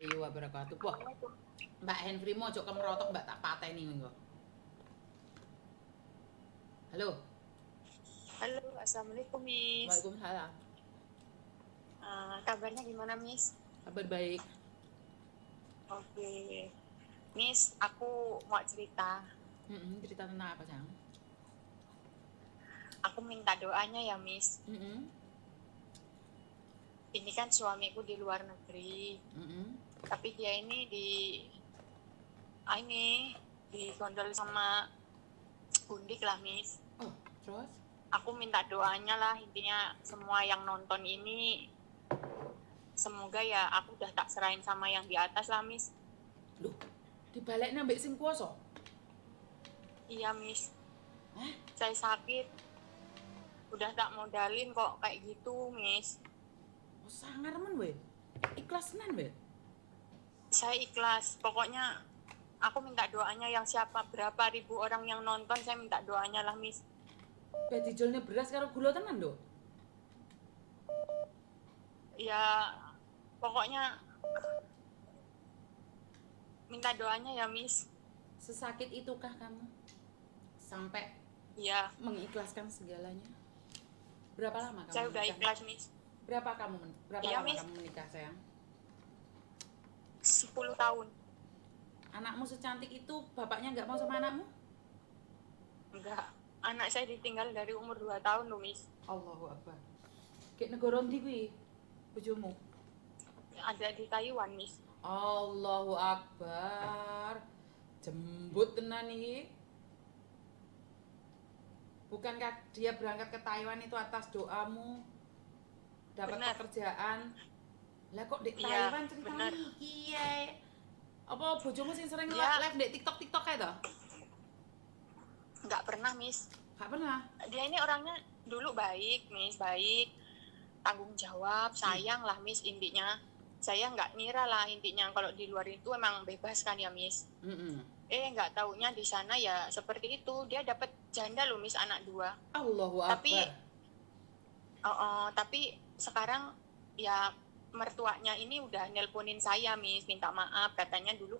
Iya wabarakatuh. Wah, Mbak Henry mau cok kemerotok Mbak tak pateni minggu. Halo. Halo, Assalamualaikum, Miss. Waalaikumsalam. Kabarnya gimana, Miss? Kabar baik. Oke, Miss, aku mau cerita. Cerita tentang apa sayang? Aku minta doanya ya, Miss. Mm-mm. Ini kan suamiku di luar negeri, Mm-mm. tapi dia ini digondol sama Bundik lah, Miss. Oh, terus? Aku minta doanya lah, intinya semua yang nonton ini, semoga ya aku udah tak serahin sama yang di atas lah, Miss. Loh, dibaliknya mbak sing kuasa? Iya, Miss. Hah? Saya sakit, udah tak modalin kok kayak gitu, Miss. Oh, sangar men we. Ikhlas tenan we. Saya ikhlas, pokoknya aku minta doanya yang siapa berapa ribu orang yang nonton, saya minta doanya lah, Miss. Be dijolnya beras karo gula tenan lho. Ya pokoknya minta doanya ya, Miss. Sesakit itukah kamu? Sampai Ya, mengikhlaskan segalanya? Berapa lama kamu saya udah menikah? ikhlas, Miss. Berapa Iya, lama Miss. kamu menikah sayang? 10 tahun. Anakmu secantik itu bapaknya nggak mau sama anakmu? Enggak, anak saya ditinggal dari umur 2 tahun loh, Miss. Allahu Akbar. Kayak negara ndi kuwi? Bojomu. Ada di Taiwan, Miss. Allahu Akbar. Jembut tenan iki. Bukankah dia berangkat ke Taiwan itu atas doamu dapat Benar. pekerjaan? Lah kok di Iya, Taiwan ceritanya benar. iki ya? Apa bojomu sing sering Dia live di TikTok kayak to? nggak pernah, Miss. Gak pernah. Dia ini orangnya dulu baik, Miss, baik, tanggung jawab, sayang lah, Miss, intinya. Saya nggak ngira lah intinya kalau di luar itu emang bebas kan ya, Miss. Mm-mm. Nggak taunya di sana ya seperti itu. Dia dapat janda loh, Miss, anak 2. Allahu Tapi Akbar. tapi sekarang ya mertuanya ini udah nelponin saya, Miss, minta maaf, katanya dulu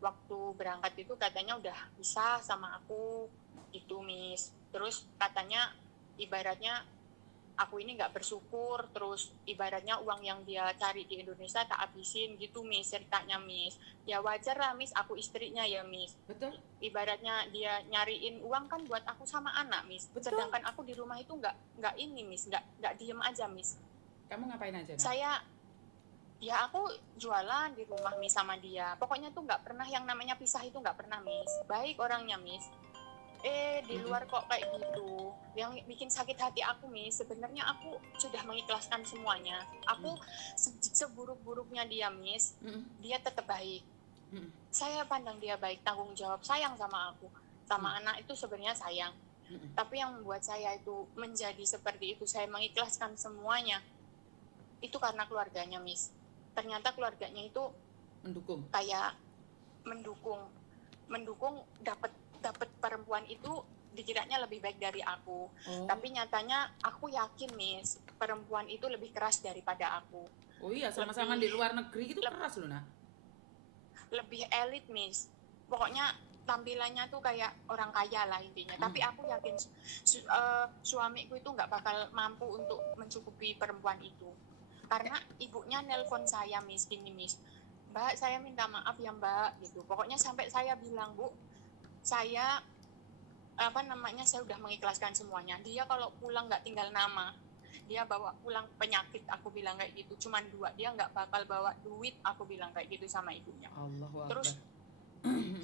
waktu berangkat itu katanya udah bisa sama aku gitu, Miss. Terus katanya ibaratnya aku ini nggak bersyukur, terus ibaratnya uang yang dia cari di Indonesia tak habisin gitu, Miss, ceritanya, Miss. Ya wajar lah, Miss, aku istrinya ya, Miss. Betul? Ibaratnya dia nyariin uang kan buat aku sama anak, Miss. Betul. Sedangkan aku di rumah itu nggak ini, Miss, nggak diem aja, Miss. Kamu ngapain aja, Nak? Saya ya aku jualan di rumah, Miss, sama dia. Pokoknya tuh nggak pernah yang namanya pisah, itu nggak pernah, Miss. Baik orangnya, Miss. Di luar kok kayak gitu. Yang bikin sakit hati aku, Miss, sebenarnya aku sudah mengikhlaskan semuanya. Aku seburuk-buruknya dia, Miss, Mm-mm. dia tetap baik. Mm-mm. Saya pandang dia baik, tanggung jawab, sayang sama aku. Sama anak itu sebenarnya sayang. Mm-mm. Tapi yang membuat saya itu menjadi seperti itu, saya mengikhlaskan semuanya, itu karena keluarganya, Miss. Ternyata keluarganya itu Mendukung. kayak mendukung mendukung dapat perempuan itu dikiranya lebih baik dari aku. Oh. Tapi nyatanya aku yakin, Miss, perempuan itu lebih keras daripada aku. Oh iya, sama-sama di luar negeri itu keras loh, Nak. Lebih elit, Miss. Pokoknya tampilannya tuh kayak orang kaya lah intinya. Tapi aku yakin suamiku itu nggak bakal mampu untuk mencukupi perempuan itu. Karena ibunya nelpon saya, Miss, gini, Miss, Mbak, saya minta maaf ya, Mbak, gitu. Pokoknya sampai saya bilang, Bu, saya saya udah mengikhlaskan semuanya. Dia kalau pulang nggak tinggal nama, dia bawa pulang penyakit, aku bilang kayak gitu. Cuman 2, dia nggak bakal bawa duit, aku bilang kayak gitu sama ibunya. Allahu Akbar. Terus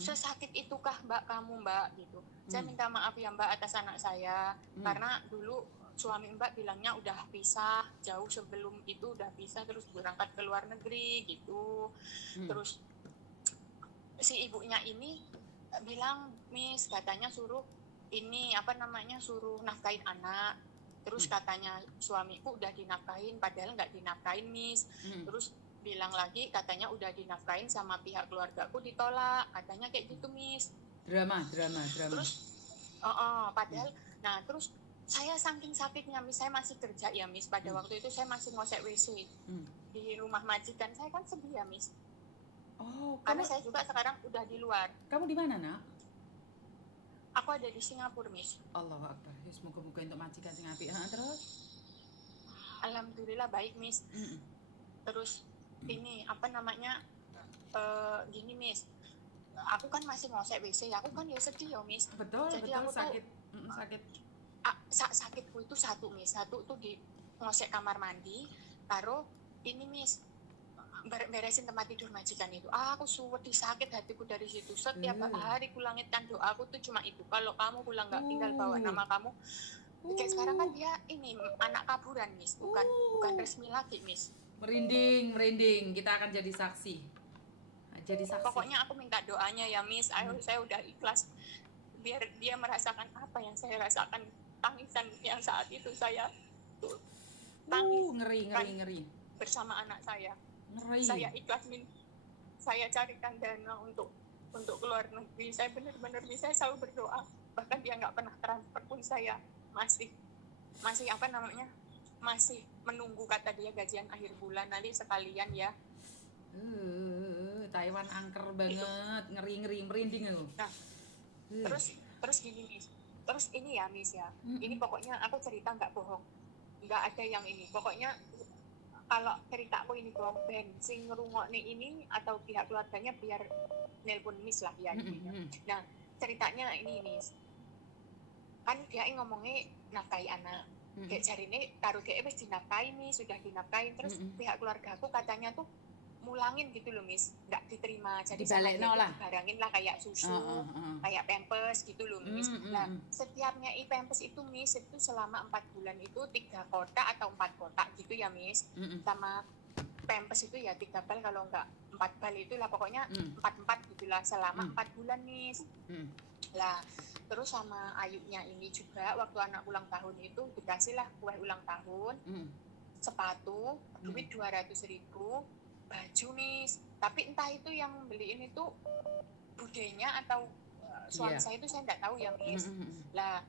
sesakit itukah Mbak kamu, Mbak, gitu. Saya minta maaf ya, Mbak, atas anak saya. Karena dulu suami Mbak bilangnya udah pisah, jauh sebelum itu udah pisah, terus berangkat ke luar negeri gitu. Terus si ibunya ini bilang, Miss, katanya suruh suruh nafkain anak. Terus katanya suamiku udah dinafkain, padahal nggak dinafkain, Miss. Terus bilang lagi katanya udah dinafkain sama pihak keluargaku, ditolak, katanya kayak gitu, Miss. Drama. Terus padahal nah terus saya saking sakitnya, Miss, saya masih kerja ya, Miss, pada waktu itu saya masih ngosek WC di rumah majikan saya, kan sedih ya, Miss. Oh, Karena saya juga sekarang udah di luar. kamu di mana, Nak? Aku ada di Singapura, Miss. Allahu Akbar. Ya, semoga-moga untuk majikan sing apik. Terus? Alhamdulillah baik, Miss. Mm-mm. Terus ini apa namanya? Gini, Miss. Aku kan masih ngosek WC, aku kan ya sedih ya, Miss. Betul, Jadi betul aku sakit. Sakit. sakitku itu satu, Miss. Satu tuh di ngosek kamar mandi, karo ini, Miss, beresin tempat tidur majikan itu. Aku suwedi sakit hatiku dari situ. Setiap hari kulangitkan doaku tuh cuma itu. Kalau kamu pulang nggak tinggal bawa nama kamu. Kayak sekarang kan dia ini anak kaburan, Miss. Bukan resmi lagi, Miss. Merinding. Kita akan jadi saksi. Jadi saksi. Pokoknya aku minta doanya ya, Miss. Ayo, saya udah ikhlas. Biar dia merasakan apa yang saya rasakan. Tangisan yang saat itu saya tuh tangis. Ngeri. Bersama anak saya. Ngeri. Saya ikhlas, saya carikan dana untuk keluar negeri. Saya benar-benar bisa selalu berdoa. Bahkan dia nggak pernah transfer pun saya masih apa namanya, masih menunggu, kata dia gajian akhir bulan nanti sekalian ya. Taiwan angker banget, ngeri merinding aku. Nah, terus gini, Miss. Terus ini ya, Miss ya. Ini pokoknya aku cerita nggak bohong. Nggak ada yang ini. Pokoknya kalau ceritaku ini bohong, ben sing ngerungokne ini atau pihak keluarganya biar nelpon Miss lah ya. Nah, ceritanya ini, Miss. Kan dia ngomongnya nafkahi anak. Kayak jarine karo dhek wis dinafkahi, Miss, sudah dinafkahi. Terus pihak keluargaku katanya tuh mulangin gitu loh, Miss, nggak diterima. Jadi dibalekno lah, dibarangin lah kayak susu, kayak pampers gitu loh, Miss. Nah, setiapnya pampers itu, Miss, itu selama 4 bulan itu 3 kotak atau 4 kotak gitu ya, Miss. Sama pampers itu ya 3 bal, kalau nggak 4 bal itu lah, pokoknya 4 gitulah selama 4 bulan, Miss. Lah, terus sama Ayunya ini juga waktu anak ulang tahun itu dikasih lah kue ulang tahun, sepatu, duit 200.000, baju, Miss. Tapi entah itu yang beliin itu budenya atau suami saya itu saya nggak tahu ya, Miss. Lah,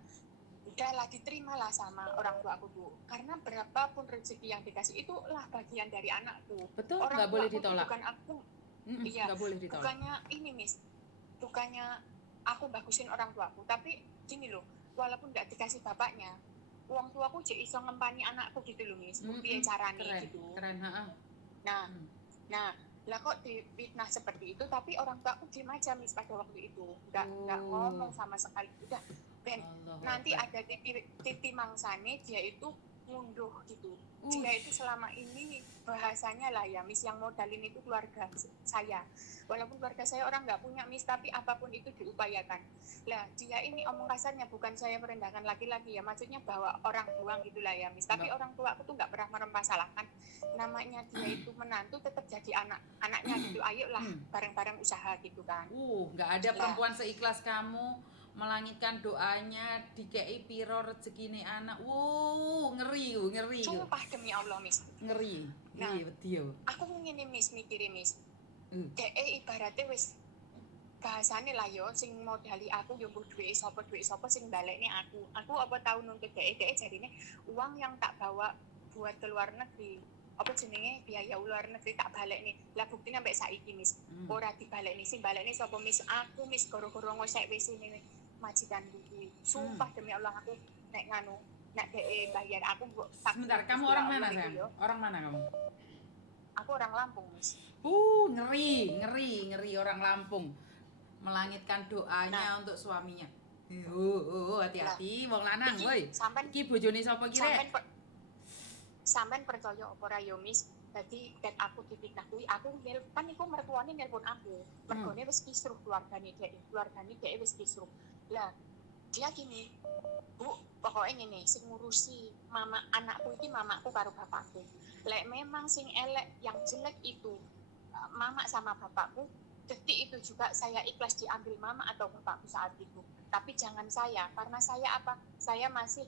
udahlah diterima lah sama orang tua aku tuh. Karena berapapun rezeki yang dikasih itu lah bagian dari anakku. Betul, orang nggak boleh ditolak. Bukan aku. Iya, nggak boleh ditolak. Bukannya ini, Miss. Bukannya aku bagusin orang tuaku, tapi gini loh, walaupun nggak dikasih bapaknya, uang tuaku jadi iso ngempani anakku gitu loh, Miss. Piye carane gitu. Keren, Nah, lah kok difitnah seperti itu, tapi orang tuaku diem aja, Miss, pada waktu itu. Nggak ngomong sama sekali. Udah, Ben, nanti ada titi mangsane, dia itu ngunduh gitu. Dia itu selama ini bahasanya lah ya, Miss, yang modalin itu keluarga saya. Walaupun keluarga saya orang nggak punya, Miss, tapi apapun itu diupayakan. Lah, dia ini omong kasarnya, bukan saya merendahkan laki-laki ya, maksudnya bahwa orang doang gitulah ya, Miss. Tapi orang tua aku tuh nggak pernah mempermasalahkan. Namanya dia itu menantu, tetap jadi anaknya gitu. Ayolah, bareng-bareng usaha gitu kan. Nggak ada perempuan seikhlas kamu melangitkan doanya, dikei piro rezekine anak. Ngeri. Sumpah demi Allah, Miss. Ngeri. Nah, betul. Aku ngene, Miss, mikirin, Miss. Ibaratnya wis bahasane lah yo, sing modali aku yo mbuh duwe sapa sing balekne aku. Aku apa tau nuntut dhek jarine uang yang tak bawa buat ke luar negeri. Apa jenenge biaya luar negeri tak balekne. Lah buktine sampai saiki, Miss, ora dibalekne. Sing balekne sapa, Miss? Aku, Miss, gara-gara ngosek WC ini majikan kuwi. Sumpah demi Allah, aku nek dhek bayar aku. Sebentar, kamu orang mana, sayang? Orang mana kamu? Aku orang Lampung, Miss. Ngeri orang Lampung melangitkan doanya untuk suaminya. Hati-hati, wong lanang, woi. Iki bojone sapa ki rek? Sampeyan percaya apa ora yo, Miss? Dadi ket aku dipitnah kuwi, aku kan iku mertuane nelpon aku. Mergone wis kisruh keluargane dhek wis kisruh. Lah, dia gini, Bu, pokoknya ngene, sing ngurusi mama anakku iki mamaku karo bapakku. Lek memang sing elek yang jelek itu mama sama bapakku, detik itu juga saya ikhlas diambil mama atau bapakku saat itu. Tapi jangan saya, karena saya apa? Saya masih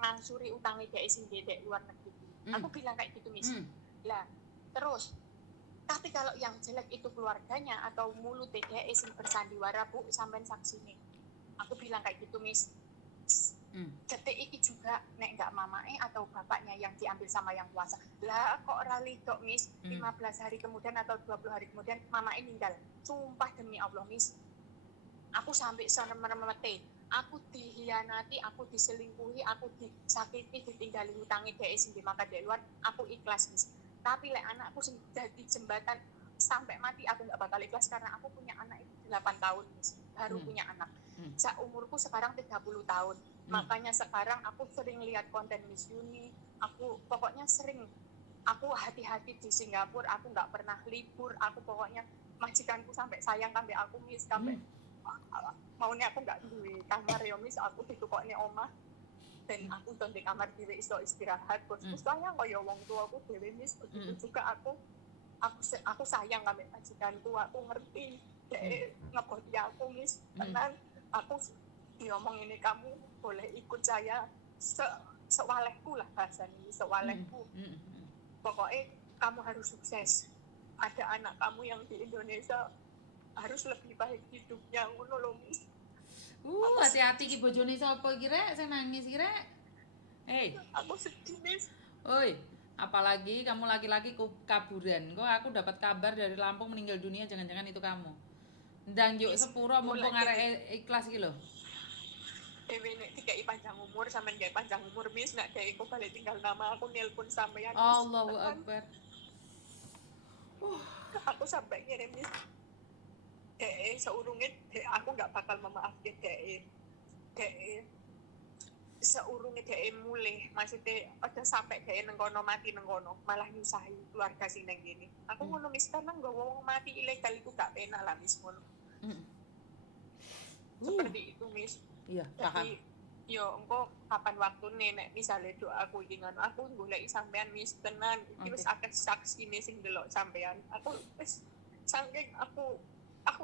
ngangsuri utangnya dhek sing dhek luar negeri. Aku bilang kayak gitu, Miss. Lah, terus tapi kalau yang jelek itu keluarganya atau mulut dhek sing bersandiwara, Bu, sampean saksine. Aku bilang kayak gitu, Miss. detik iki juga nek nggak mamae atau bapaknya yang diambil sama yang kuasa lah kok rali dok Miss 15 hari kemudian atau 20 hari kemudian mamae meninggal. Sumpah demi Allah Miss, aku sampai semeremete, aku dihianati, aku diselingkuhi, aku disakiti, ditinggali hutangi dhek sing dimakan dhek luar, aku ikhlas Miss. Tapi lek anakku sing jadi jembatan sampai mati aku nggak bakal ikhlas karena aku punya anak itu 8 tahun Miss, baru punya anak. Umurku sekarang 30 tahun. Makanya sekarang aku sering lihat konten Miss Yuni, aku pokoknya sering, aku hati-hati di Singapura, aku nggak pernah libur, aku pokoknya majikanku sampai sayang sampai aku Miss, sampai maunya aku nggak duwe kamar ya Miss, aku ditukokne omah dan aku don di kamar dhewe iso istirahat. Bosku sayang kaya wong tua aku dhewe Miss, begitu juga aku sayang sampai majikanku, aku ngerti dhek ngeboti aku Miss, tenan aku diomong ini kamu boleh ikut saya sewalehku lah bahasanya, sewalehku. Pokoknya kamu harus sukses, ada anak kamu yang di Indonesia harus lebih baik hidupnya ngono lho Miss. Hati-hati ki bojone sapa iki rek sing nangis iki rek. Aku sedih Miss. Oi, apalagi kamu laki-laki kaburan. Kok aku dapat kabar dari Lampung meninggal dunia, jangan-jangan itu kamu. Ndang yuk sepuro mumpung arek ikhlas iki lho. Dewi nek dikai panjang umur sampean gawe panjang umur Miss, nek dhek iku balik tinggal nama aku nelpon sampean Miss. Allahu Akbar. Aku sampai ngirim Miss. Dhek seurunge dhek aku enggak bakal memaafkan dhek. Dhek seurunge dhek mulih, maksudnya aja sampai dhek nang kono mati nang kono, malah nyusahi keluarga sing nang kene. Aku ngono Miss, karena nggawa wong mati ilegal iku gak penak lah Miss ngono. Seperti itu Miss. Iya, paham. Jadi, yo engko kapan waktune nek misale do aku iki ngono, aku goleki sampean Miss tenan. Iki wis akeh saksine sing delok sampean. Aku wis saking aku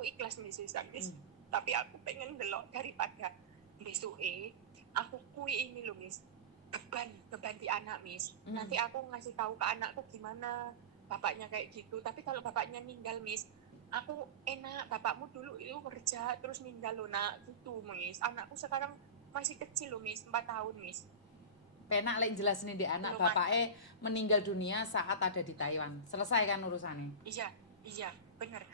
ikhlas Miss Miss. Tapi aku pengen delok daripada besuke aku kui ini lho Miss. Beban di anak Miss. Nanti aku ngasih tahu ke anakku gimana bapaknya kayak gitu. Tapi kalau bapaknya meninggal Miss, aku enak, bapakmu dulu itu kerja terus meninggal loh nak gitu Miss. Anakku sekarang masih kecil loh Miss, 4 tahun Miss. Penak lek jelas nih di anak bapaknya meninggal dunia saat ada di Taiwan. Selesai kan urusannya? Iya bener.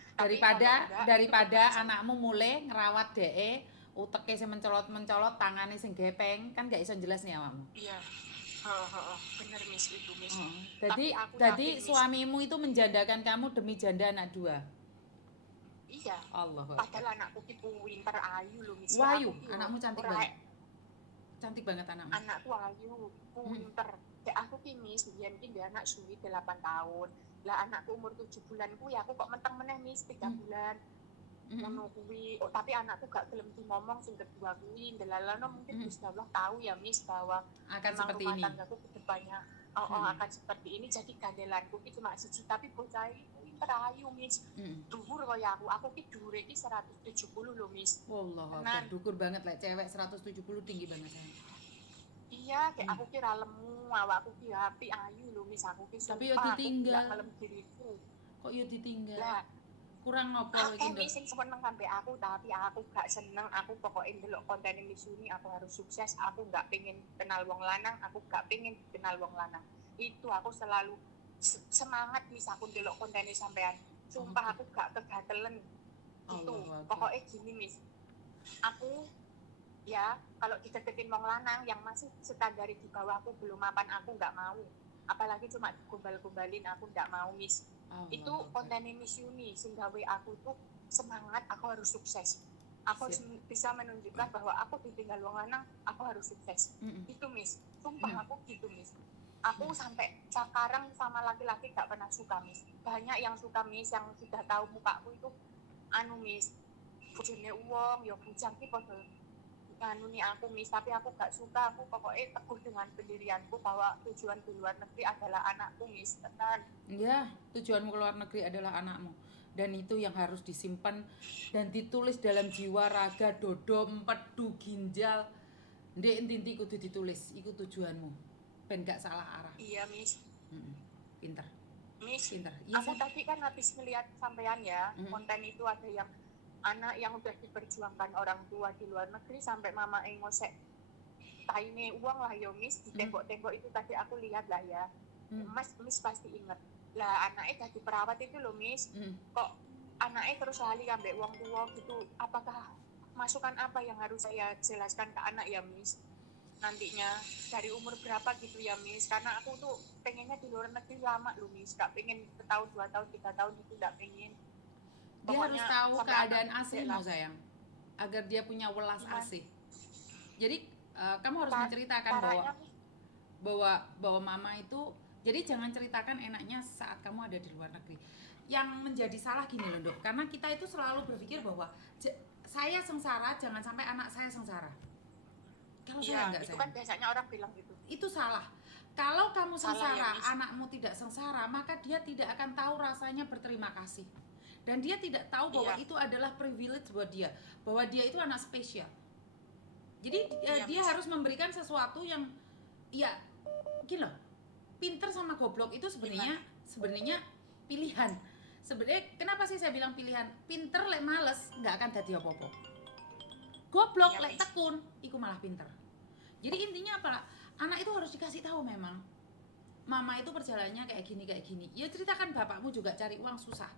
Daripada anakmu mulai ngerawat DE uteke sing mencolot tangane sing gepeng, kan gak iso jelas nih awakmu. Iya. Bener Miss itu Miss. Jadi suamimu itu menjandakan kamu demi janda anak 2. Iya. Allah. Padahal anakku ki pinter ayu lho Miss. Wayu, anakmu cantik banget. Cantik banget anakmu. Anakku ayu, pinter. Aku ki Miss, biyen ki dia anak suwi 8 tahun. Lah anakku umur 7 bulan kuwi aku kok menteng meneh Miss 3 bulan. Ngono kuwi. Tapi anakku gak gelem ngomong sing kedua kuwi, ndelalano mungkin Gusti Allah tahu ya Miss bahwa akan seperti ini. Tanggaku ke depannya akan seperti ini, jadi gandelanku ki cuma siji tapi bocah terayu Miss. Dhuwur kaya aku ki dhuwure ki 170 lho Miss. Wallah, dhuwur banget lah cewek 170 tinggi banget saya. Iya, kayak aku ki ra lemu, awakku ki api ayu lho Miss, aku ki sumpah. Tapi yo ditinggal. Ngalem diriku. Kok yo ditinggal? Lah, kurang nopo iki iki, Miss sing seneng sampe aku, tapi aku gak seneng. Aku pokoknya ndelok konten Miss Yuni, aku harus sukses. Aku gak pengen kenal wong lanang, aku gak pengen kenal wong lanang. Itu aku selalu semangat Miss aku ndelok kontene sampean. Sumpah aku gak kegatelen. Itu pokoknya gini Miss. Aku ya kalau dideketin wong lanang yang masih standar di bawahku belum mapan, aku nggak mau. Apalagi cuma gombal-gombalin, aku nggak mau Miss. Itu kontennya Miss Yuni sing gawe aku tuh semangat, aku harus sukses. Aku harus bisa menunjukkan bahwa aku ditinggal wong lanang, aku harus sukses. Itu Miss. Sumpah aku gitu Miss. Aku sampai sekarang sama laki-laki gak pernah suka Miss. Banyak yang suka Miss, yang sudah tahu mukaku itu Miss, bojone wong ya bujang ki padha nganuni aku Miss, tapi aku gak suka. Aku pokoknya teguh dengan pendirianku bahwa tujuan di luar negeri adalah anakku Miss, tenan. Iya, tujuanmu ke luar negeri adalah anakmu. Dan itu yang harus disimpan dan ditulis dalam jiwa, raga, dodo, empedu, ginjal. Ndek inti kudu ditulis, iku tujuanmu. Ben gak salah arah. Iya Miss. Pinter. Miss, pinter. Aku tadi kan habis melihat sampean ya, konten itu ada yang anak yang udah diperjuangkan orang tua di luar negeri sampai mama ngosek diceritain uang lah ya Miss, di tembok-tembok itu tadi aku lihat lah ya. Miss pasti inget lah, anaknya jadi perawat itu loh Miss. Kok anaknya terus lali ambil uang tua gitu, apakah masukan apa yang harus saya jelaskan ke anak ya Miss nantinya, dari umur berapa gitu ya Miss, karena aku tuh pengennya di luar negeri lama loh Miss, gak pengen setahun 2 tahun 3 tahun itu, gak pengen. Dia harus Pokoknya tahu sampai keadaan anak aslimu lah. sayang, agar dia punya welas Gimana? asih. Jadi kamu harus menceritakan Caranya bahwa mama itu, jadi jangan ceritakan enaknya saat kamu ada di luar negeri. Yang menjadi salah gini loh Dok, karena kita itu selalu berpikir bahwa saya sengsara, jangan sampai anak saya sengsara. Kalau saya iya, enggak, itu saya kan biasanya orang bilang gitu. itu salah. Kalau kamu Salah ya, sengsara, Miss. anakmu tidak sengsara, maka dia tidak akan tahu rasanya berterima kasih. Dan dia tidak tahu bahwa Iya. itu adalah privilege buat dia, bahwa dia itu anak spesial. Jadi Iya, dia Miss. harus memberikan sesuatu yang, ya gini loh, pinter sama goblok itu sebenarnya pilihan. Sebenarnya kenapa sih saya bilang pilihan? Pinter lek males nggak akan jadi apa-apa. Goblok Iya, lek Miss. tekun iku malah pinter. Jadi intinya apa? Anak itu harus dikasih tahu memang mama itu perjalanannya kayak gini. Ya ceritakan bapakmu juga cari uang susah.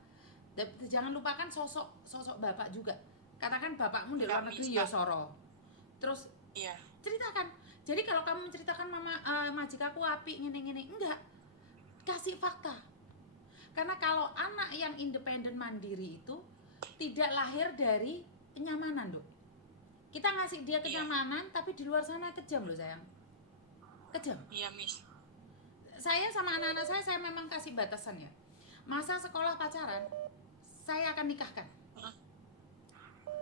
Dan jangan lupakan sosok bapak juga. Katakan bapakmu di luar negeri ya soro. Terus Iya. ceritakan. Jadi kalau kamu menceritakan mama majikaku api ngene enggak. Kasih fakta. Karena kalau anak yang independen mandiri itu tidak lahir dari kenyamanan, Dok. Kita ngasih dia kenyamanan, tapi di luar sana kejam loh sayang. Kejam. Iya, Miss. Saya sama anak-anak saya memang kasih batasan ya. Masa sekolah pacaran, saya akan nikahkan.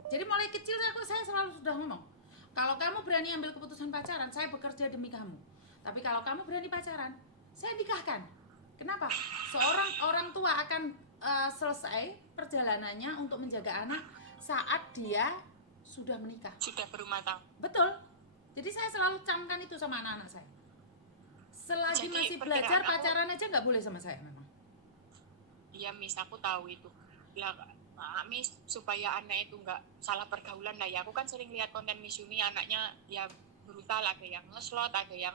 Jadi mulai kecil saya selalu sudah ngomong, kalau kamu berani ambil keputusan pacaran, saya bekerja demi kamu. Tapi kalau kamu berani pacaran, saya nikahkan. Kenapa? Seorang orang tua akan selesai perjalanannya untuk menjaga anak saat dia sudah menikah, sudah berumah tangga. Betul. Jadi saya selalu camkan itu sama anak-anak saya. Selagi Jadi, masih belajar pacaran aja nggak boleh sama saya memang. Iya Miss, aku tahu itu. Lah, Miss, supaya anak itu nggak salah pergaulan lah ya. Aku kan sering lihat konten Miss Yuni, anaknya ya brutal, ada yang ngeslot, ada yang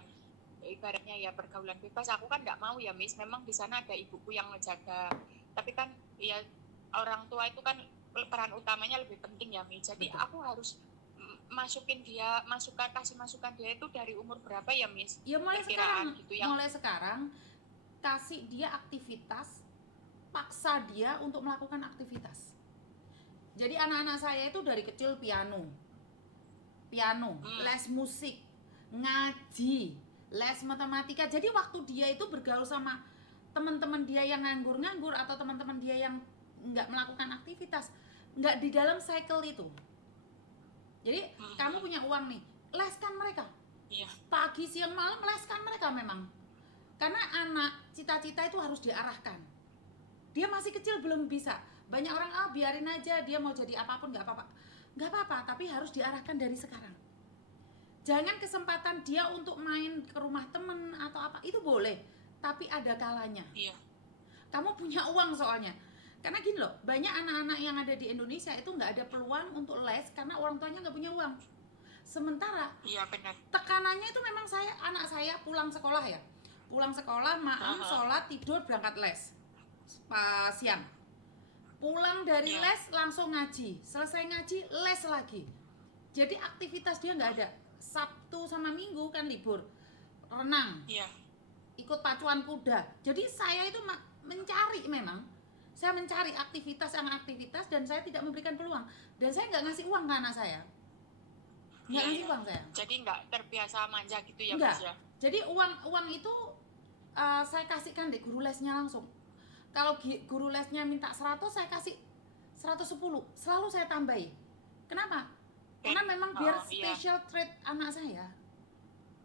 ibaratnya ya pergaulan bebas. Aku kan nggak mau ya Miss. Memang di sana ada ibuku yang ngejaga. Tapi kan ya orang tua itu kan peran utamanya lebih penting ya Miss. Jadi Betul. aku harus kasih masukan dia itu dari umur berapa ya Miss? Ya mulai sekarang gitu, yang mulai sekarang kasih dia aktivitas, paksa dia untuk melakukan aktivitas. Jadi anak-anak saya itu dari kecil piano, les musik, ngaji, les matematika. Jadi waktu dia itu bergaul sama teman-teman dia yang nganggur atau teman-teman dia yang nggak melakukan aktivitas, nggak di dalam cycle itu. Jadi kamu punya uang nih, leskan mereka. Iya. Pagi, siang, malam leskan mereka memang. Karena anak cita-cita itu harus diarahkan. Dia masih kecil belum bisa. Banyak orang biarin aja dia mau jadi apapun, nggak apa-apa, tapi harus diarahkan dari sekarang. Jangan kesempatan dia untuk main ke rumah temen atau apa itu boleh, tapi ada kalanya. Iya. Kamu punya uang soalnya. Karena gini loh, banyak anak-anak yang ada di Indonesia itu nggak ada peluang untuk les karena orang tuanya nggak punya uang. Sementara Iya benar. tekanannya itu memang anak saya pulang sekolah ya, maem, sholat, tidur, berangkat les siang, pulang dari les langsung ngaji, selesai ngaji les lagi. Jadi aktivitas dia nggak ada. Sabtu sama Minggu kan libur, renang, ikut pacuan kuda. Jadi saya itu saya mencari aktivitas dan saya tidak memberikan peluang, dan saya nggak ngasih uang ke anak saya. Ngasih uang saya. Jadi nggak terbiasa manja gitu ya Enggak. Mas ya? Jadi uang itu saya kasihkan di guru lesnya langsung. Kalau guru lesnya minta 100, saya kasih 110. Selalu saya tambahi. Kenapa? Karena memang biar special treat anak saya.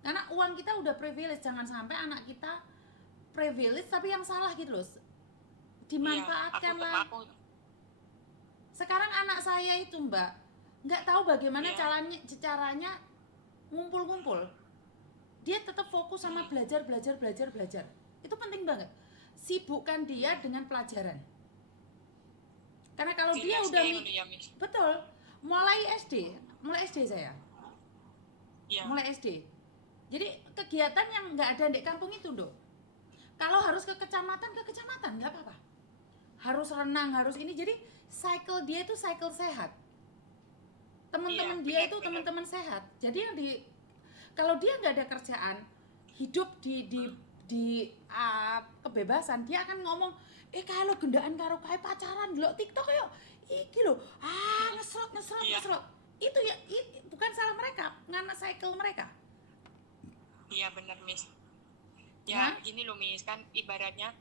Karena uang kita udah privilege, jangan sampai anak kita privilege tapi yang salah gitu loh. Dimanfaatkan lah. Sekarang anak saya itu Mbak nggak tahu bagaimana caranya ngumpul-ngumpul. Dia tetap fokus sama belajar. Itu penting banget. Sibukkan dia dengan pelajaran. Karena kalau dia udah betul, mulai SD saya. Mulai SD. Jadi kegiatan yang nggak ada di kampung itu, Dok. Kalau harus ke kecamatan nggak apa-apa. Harus renang, harus ini. Jadi cycle dia itu cycle sehat. Teman-teman dia itu teman-teman sehat. Jadi yang kalau dia nggak ada kerjaan, hidup di kebebasan, dia akan ngomong, kalau gendaan karo kae pacaran lo TikTok yo iki lho, ngesrot. Itu ya bukan salah mereka, ngana cycle mereka. Iya benar Miss. Ya gini loh Miss, kan ibaratnya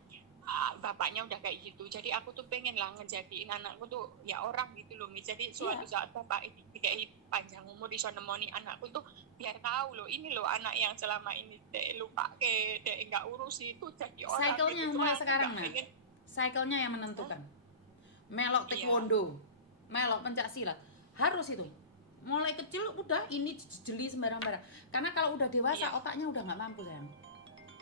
bapaknya udah kayak gitu, jadi aku tuh pengen lah ngejadiin anakku tuh ya orang gitu loh Miss. Jadi suatu saat bapak kayak panjang umur bisa nemoni anakku tuh biar tahu loh, ini loh anak yang selama ini dek lupa dek nggak urus itu jadi orang. Cycle-nya gitu. mulai sekarang cycle-nya yang menentukan. Melok taekwondo, melok pencaksilat, harus itu. Mulai kecil udah ini jeli sembarang-barang. Karena kalau udah dewasa otaknya udah nggak mampu sayang.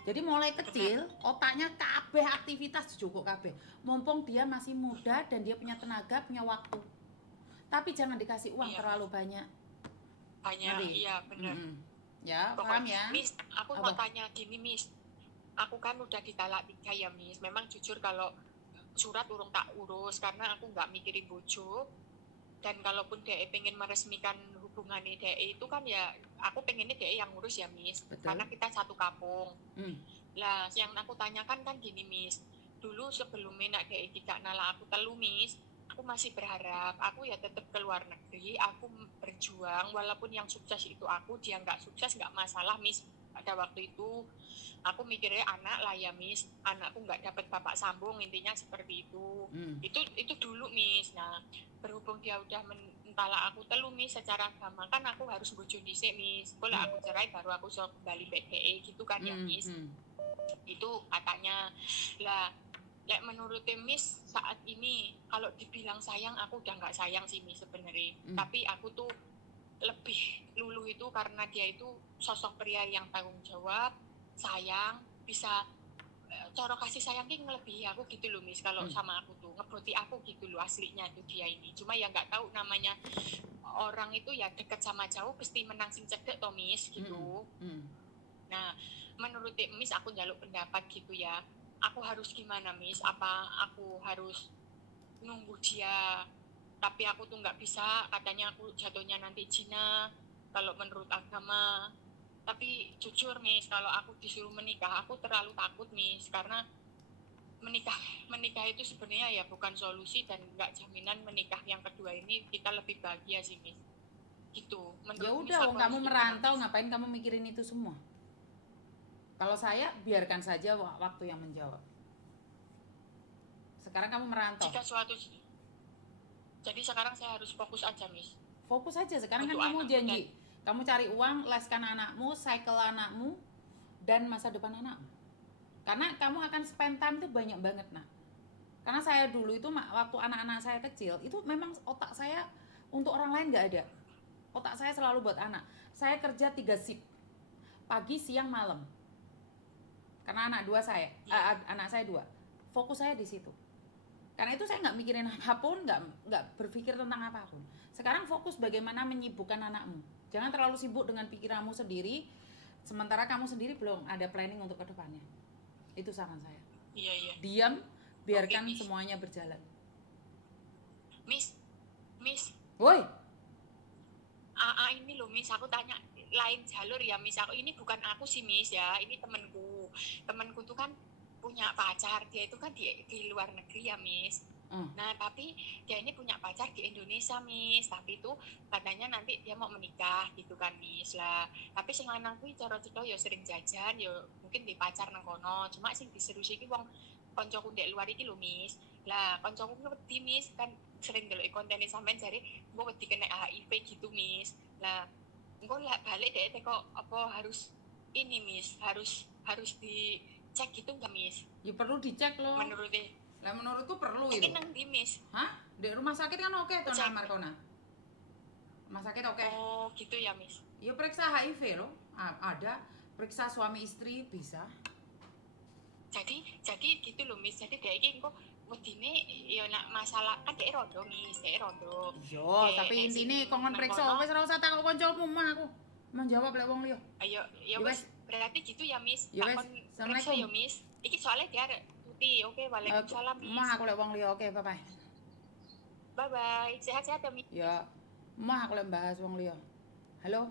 Jadi mulai kecil otaknya kabeh aktivitas cukup kabeh. Mumpung dia masih muda dan dia punya tenaga, punya waktu. Tapi jangan dikasih uang terlalu banyak. Iya benar. Ya, paham ya. Miss, aku mau tanya gini Miss. Aku kan udah ditalak 3 ya Miss. Memang jujur kalau surat urung tak urus karena aku nggak mikirin bojo. Dan kalaupun dia pengen meresmikan hubungan dia itu kan ya aku pengennya dia yang ngurus ya Miss. Betul. Karena kita satu kampung. Lah yang aku tanyakan kan gini Miss, dulu sebelumnya nak dia tidak nala aku telu Miss, aku masih berharap aku ya tetap ke luar negeri, aku berjuang walaupun yang sukses itu aku, dia nggak sukses nggak masalah Miss. Pada waktu itu aku mikirnya anak lah ya Miss, anakku nggak dapat bapak sambung, intinya seperti itu. Itu dulu Miss. Nah berhubung dia udah mentala aku telu Miss, secara agama kan aku harus bojo dhisik Miss, boleh aku cerai baru aku so kembali PDE gitu kan ya Miss. Itu katanya lah. Lek menurut Miss saat ini kalau dibilang sayang aku udah nggak sayang sih Miss sebenarnya. Tapi aku tuh lebih luluh itu karena dia itu sosok pria yang tanggung jawab, sayang, bisa cara kasih sayang ki ngelebihi aku gitu loh Miss. Kalau sama aku tuh ngebroti aku gitu loh aslinya tuh dia ini. Cuma ya nggak tahu namanya orang itu ya deket sama jauh pasti menang sing cedek toh Miss gitu. Nah menurut Miss aku njaluk pendapat gitu ya. Aku harus gimana Miss? Apa aku harus nunggu dia? Tapi aku tuh nggak bisa, katanya aku jatuhnya nanti Cina kalau menurut agama. Tapi jujur Miss, kalau aku disuruh menikah aku terlalu takut Miss, karena menikah itu sebenarnya ya bukan solusi dan nggak jaminan menikah yang kedua ini kita lebih bahagia sih Miss. Gitu. Ya udah, kamu merantau ngapain kamu mikirin itu semua? Kalau saya biarkan saja waktu yang menjawab. Sekarang kamu merantau. Jadi sekarang saya harus fokus aja Miss. Fokus aja. Sekarang kan kamu janji, kamu cari uang, leskan anakmu, cycle anakmu, dan masa depan anakmu. Karena kamu akan spend time tuh banyak banget nah. Karena saya dulu itu waktu anak-anak saya kecil itu memang otak saya untuk orang lain nggak ada. Otak saya selalu buat anak. Saya kerja 3 shift, pagi, siang, malam. Karena anak saya 2, fokus saya di situ. Karena itu saya nggak mikirin apapun, nggak berpikir tentang apapun. Sekarang fokus bagaimana menyibukkan anakmu. Jangan terlalu sibuk dengan pikiranmu sendiri, sementara kamu sendiri belum ada planning untuk kedepannya. Itu saran saya. Iya. Diam, biarkan semuanya berjalan. Miss. Woi. Ini loh Miss, aku tanya lain jalur ya Miss. Ini bukan aku sih Miss ya, ini temanku tuh kan punya pacar, dia itu kan di luar negeri ya Miss. Nah tapi dia ini punya pacar di Indonesia Miss, tapi itu katanya nanti dia mau menikah gitu kan Miss lah. Tapi sing lanang kuwi cara cedok ya sering jajan, ya mungkin di pacar nang kono. Cuma sing diserusi iki wong koncoku ndek luar iki lho Miss. Lah koncoku ku wedi Miss, kan sering ndelok kontene sampean jare engko wedi kena HIV gitu Miss. Lah engko lah balik dek teko apa harus ini Miss, harus dicek gitu enggak Miss? Ya perlu dicek loh. Menurutku perlu itu. Nang di Miss. Hah? Di rumah sakit kan oke tuh nang Markona. Rumah sakit oke. Oh, gitu ya, Miss. Ya periksa HIV loh. Ada, periksa suami istri bisa. Jadi gitu loh, Miss. Jadi dia iki engko wedine ya nak masalah kan dhek rondo, Miss, dhek rondo. Yo, tapi intine kongon periksa wis ora usah takok kancamu mah aku. mau jawab lek wong liya. Ayo, ya Ya wes. wes. Berarti gitu ya, Miss. Ya wes. Takon Assalamualaikum. periksa ya, Miss. Iki soalnya dia ada tuti. Oke, waalaikumsalam, Miss. Mah aku lek wong liya. Oke, bye-bye. Bye-bye. Sehat-sehat ya, Miss. Ya. Mah aku lek bahas wong liya. Halo.